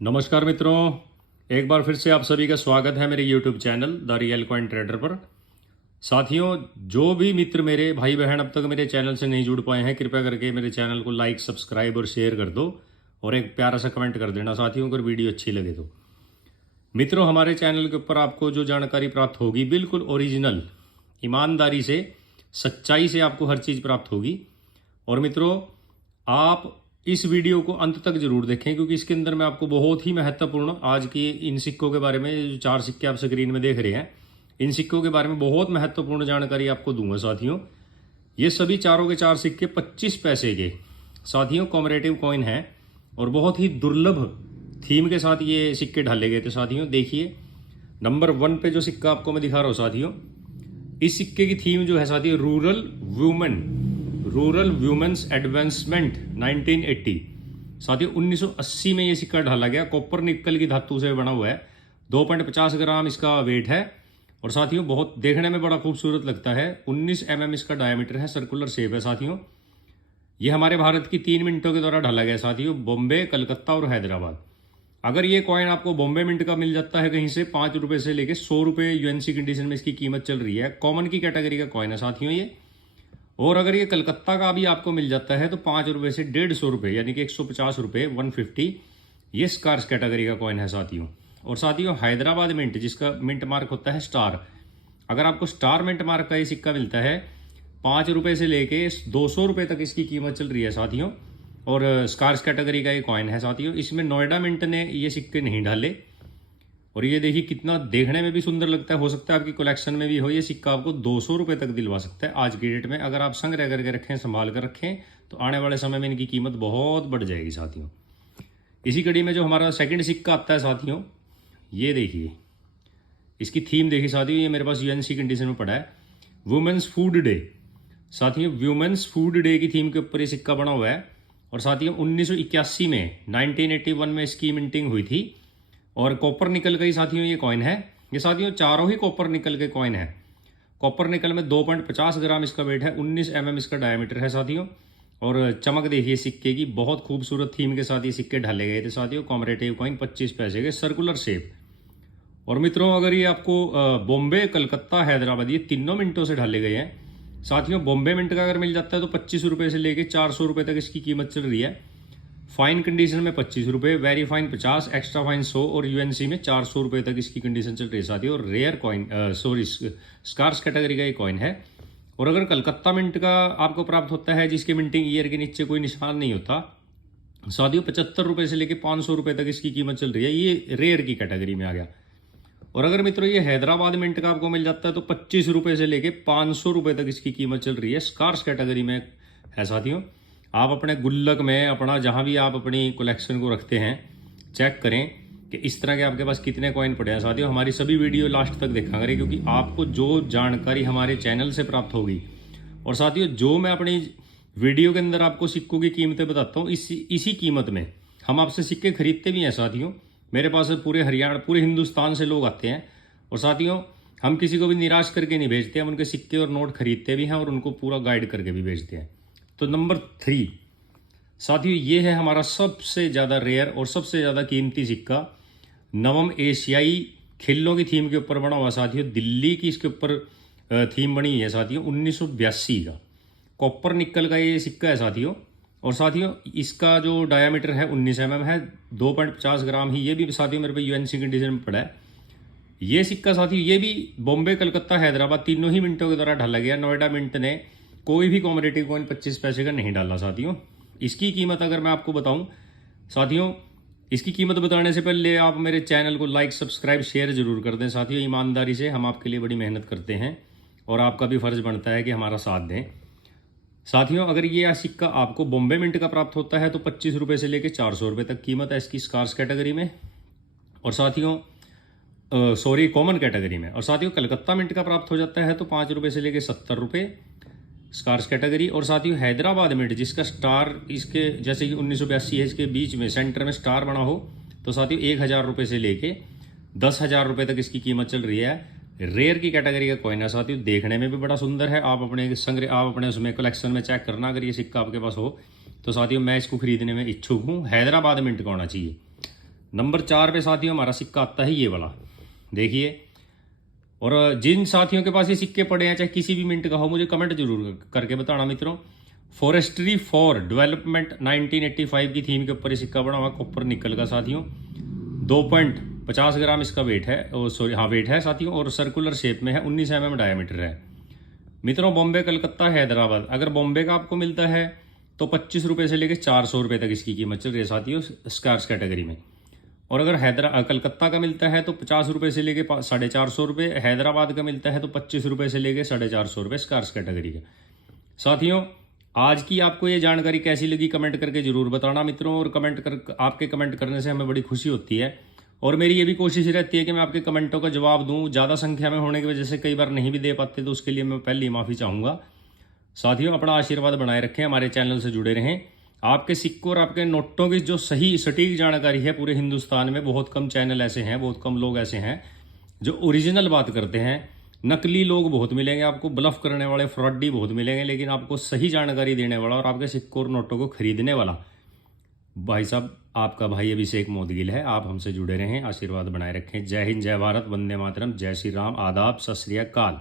नमस्कार मित्रों, एक बार फिर से आप सभी का स्वागत है मेरे YouTube channel the real coin trader पर। साथियों, जो भी मित्र मेरे भाई बहन अब तक मेरे चैनल से नहीं जुड़ पाए हैं, कृपया करके मेरे चैनल को लाइक, सब्सक्राइब और शेयर कर दो और एक प्यारा सा कमेंट कर देना साथियों, अगर वीडियो अच्छी लगे तो। मित्रों, हमारे चैनल के ऊपर आपको जो जानकारी प्राप्त होगी बिल्कुल ओरिजिनल, ईमानदारी से, सच्चाई से आपको हर चीज़ प्राप्त होगी। और मित्रों, आप इस वीडियो को अंत तक जरूर देखें, क्योंकि इसके अंदर मैं आपको बहुत ही महत्वपूर्ण आज की इन सिक्कों के बारे में, जो 4 सिक्के आप स्क्रीन में देख रहे हैं, इन सिक्कों के बारे में बहुत महत्वपूर्ण जानकारी आपको दूंगा साथियों। ये सभी चारों के 4 सिक्के 25 पैसे के साथियों कॉमरेटिव कॉइन हैं और बहुत ही दुर्लभ थीम के साथ ये सिक्के ढाले गए थे साथियों। देखिए, नंबर 1 पे जो सिक्का आपको मैं दिखा रहा हूँ साथियों, इस सिक्के की थीम जो है साथियों, रूरल वुमेन्स एडवांसमेंट 1980। साथियों 1980 में ये सिक्का ढाला गया, कॉपर निकल की धातु से बना हुआ है, 2.50 ग्राम इसका वेट है और साथियों बहुत देखने में बड़ा खूबसूरत लगता है। 19 mm इसका डायमीटर है, सर्कुलर शेप है साथियों। ये हमारे भारत की 3 मिनटों के द्वारा ढाला गया साथियों, बॉम्बे, कलकत्ता और हैदराबाद। अगर ये कॉइन आपको बॉम्बे मिंट का मिल जाता है कहीं से, 5 रुपये से लेके 100 रुपये यूएनसी कंडीशन में इसकी कीमत चल रही है। कॉमन की कैटेगरी का कॉइन है साथियों ये। और अगर ये कलकत्ता का भी आपको मिल जाता है तो 5 रुपये से 150 रुपये, यानी कि 150 रुपये, 150, ये स्कार्स कैटेगरी का कॉइन है साथियों। और साथियों हैदराबाद मिंट, जिसका मिंट मार्क होता है स्टार, अगर आपको स्टार मिंट मार्क का ये सिक्का मिलता है, 5 रुपये से लेके 200 रुपये तक इसकी कीमत चल रही है साथियों। और स्कार्स कैटेगरी का ये कॉइन है साथियों। इसमें नोएडा मिंट ने ये सिक्के नहीं डाले। और ये देखिए कितना देखने में भी सुंदर लगता है। हो सकता है आपकी कलेक्शन में भी हो। ये सिक्का आपको 200 रुपये तक दिलवा सकता है आज की डेट में। अगर आप संग्रह करके रखें, संभाल कर रखें, तो आने वाले समय में इनकी कीमत बहुत बढ़ जाएगी साथियों। इसी कड़ी में जो हमारा सेकंड सिक्का आता है साथियों, ये देखिए, इसकी थीम देखिए साथियों, ये मेरे पास यूएनसी कंडीशन में पड़ा है, वुमेन्स फूड डे। साथियों वुमेन्स फूड डे की थीम के ऊपर ये सिक्का बना हुआ है। और साथियों 1981 में, 1981 में इसकी मिंटिंग हुई थी। और कॉपर निकल का ही साथियों ये कॉइन है। ये साथियों चारों ही कॉपर निकल के कॉइन है। कॉपर निकल में 2.50 ग्राम इसका वेट है, 19 mm इसका डायमीटर है साथियों। और चमक देखिए सिक्के की, बहुत खूबसूरत थीम के साथ ये सिक्के ढाले गए थे साथियों। कॉमरेटिव कॉइन 25 पैसे के, सर्कुलर शेप। और मित्रों, अगर ये आपको बॉम्बे, कलकत्ता, हैदराबाद, ये तीनों मिनटों से ढाले गए हैं साथियों। बॉम्बे मिंट का अगर मिल जाता है तो 25 रुपये से लेके 400 रुपये तक इसकी कीमत चल रही है। फाइन कंडीशन में 25 रुपये, वेरी फाइन 50, एक्स्ट्रा फाइन 100 और यूएनसी में 400 रुपये तक इसकी कंडीशन चल रही है साथियों। और रेयर कॉइन, स्कार्स कैटेगरी का ये कॉइन है। और अगर कलकत्ता मिंट का आपको प्राप्त होता है, जिसके मिंटिंग ईयर के नीचे कोई निशान नहीं होता साथियों, 75 रुपये से लेके 500 रुपये तक इसकी कीमत चल रही है। ये रेयर की कैटेगरी में आ गया। और अगर मित्रों ये हैदराबाद मिंट का आपको मिल जाता है तो 25 रुपये से लेके 500 रुपये तक इसकी कीमत चल रही है, स्कार्स कैटेगरी में है साथियों। आप अपने गुल्लक में, अपना जहाँ भी आप अपनी कलेक्शन को रखते हैं, चेक करें कि इस तरह के आपके पास कितने कॉइन पड़े हैं साथियों। हमारी सभी वीडियो लास्ट तक देखा करें, क्योंकि आपको जो जानकारी हमारे चैनल से प्राप्त होगी, और साथियों जो मैं अपनी वीडियो के अंदर आपको सिक्कों की कीमतें बताता हूँ, इसी कीमत में हम आपसे सिक्के खरीदते भी हैं साथियों। मेरे पास पूरे हरियाणा, पूरे हिंदुस्तान से लोग आते हैं। और साथियों हम किसी को भी निराश करके नहीं भेजते, हम उनके सिक्के और नोट खरीदते भी हैं और उनको पूरा गाइड करके भी भेजते हैं। तो नंबर 3 साथियों, ये है हमारा सबसे ज़्यादा रेयर और सबसे ज़्यादा कीमती सिक्का। नवम एशियाई खेलों की थीम के ऊपर बना हुआ साथियों। दिल्ली की इसके ऊपर थीम बनी है साथियों, 1982 का। कॉपर निकल का ये सिक्का है साथियों। और साथियों इसका जो डायामीटर है 19 mm है, 2.50 ग्राम ही। ये भी साथियों मेरे पे यूएनसी कंडीशन में पड़ा है। ये सिक्का साथियों, ये भी बॉम्बे, कलकत्ता, हैदराबाद तीनों ही मिंटों के द्वारा ढाला गया। नोएडा मिंट ने कोई भी कॉमरेटिव कॉइन 25 पैसे का नहीं डाला साथियों। इसकी कीमत अगर मैं आपको बताऊं साथियों, इसकी कीमत बताने से पहले आप मेरे चैनल को लाइक, सब्सक्राइब, शेयर जरूर कर दें साथियों। ईमानदारी से हम आपके लिए बड़ी मेहनत करते हैं और आपका भी फर्ज बनता है कि हमारा साथ दें साथियों। अगर ये सिक्का आपको बॉम्बे मिंट का प्राप्त होता है तो 25 रुपये से लेकर 400 रुपये तक कीमत है इसकी, स्कार्स कैटेगरी में। और साथियों कॉमन कैटेगरी में। और साथियों कलकत्ता मिंट का प्राप्त हो जाता है तो 5 रुपये से लेकर 70 रुपये, स्कार्स कैटेगरी। और साथियों हैदराबाद मिंट, जिसका स्टार इसके जैसे कि 1982 है, इसके बीच में सेंटर में स्टार बना हो, तो साथियों 1000 रुपये से लेके 10,000 रुपये तक इसकी कीमत चल रही है। रेयर की कैटेगरी का कॉइन है साथियों, देखने में भी बड़ा सुंदर है। आप अपने उसमें कलेक्शन में चेक करना, अगर ये सिक्का आपके पास हो तो साथियों मैं इसको खरीदने में इच्छुक हूँ। हैदराबाद मिंट का होना चाहिए। नंबर 4 पे साथियों हमारा सिक्का आता है ये वाला, देखिए। और जिन साथियों के पास ये सिक्के पड़े हैं चाहे किसी भी मिनट का हो, मुझे कमेंट जरूर करके बताना मित्रों। फॉरेस्ट्री फॉर डेवलपमेंट 1985 की थीम के ऊपर ये सिक्का बना हुआ कॉपर निकल का साथियों। 2.50 ग्राम इसका वेट है, सॉरी हाँ वेट है साथियों, और सर्कुलर शेप में है, 19 mm डायमीटर है मित्रों। बॉम्बे, कलकत्ता, हैदराबाद, अगर बॉम्बे का आपको मिलता है तो 25 रुपये से लेकर 400 रुपये तक इसकी कीमत चल रही है साथियों स्कार्स कैटेगरी में। और अगर कलकत्ता का मिलता है तो 50 रुपये से लेके 450 रुपये, हैदराबाद का मिलता है तो 25 रुपये से लेके 450 रुपये स्कार्स कैटेगरी का। साथियों आज की आपको ये जानकारी कैसी लगी कमेंट करके जरूर बताना मित्रों, और आपके कमेंट करने से हमें बड़ी खुशी होती है। और मेरी ये भी कोशिश रहती है कि मैं आपके कमेंटों का जवाब दूं, ज़्यादा संख्या में होने की वजह से कई बार नहीं भी दे पाते, तो उसके लिए मैं पहले ही माफ़ी चाहूँगा। साथियों अपना आशीर्वाद बनाए रखें, हमारे चैनल से जुड़े रहें। आपके सिक्कों और आपके नोटों की जो सही सटीक जानकारी है पूरे हिंदुस्तान में बहुत कम चैनल ऐसे हैं, बहुत कम लोग ऐसे हैं जो ओरिजिनल बात करते हैं। नकली लोग बहुत मिलेंगे आपको, ब्लफ करने वाले फ्रॉडी बहुत मिलेंगे, लेकिन आपको सही जानकारी देने वाला और आपके सिक्कों और नोटों को खरीदने वाला भाई साहब आपका भाई अभिषेक मोदगिल है। आप हमसे जुड़े रहें, आशीर्वाद बनाए रखें। जय हिंद, जय भारत, वंदे मातरम, जय श्री राम, आदाब, सत श्री अकाल।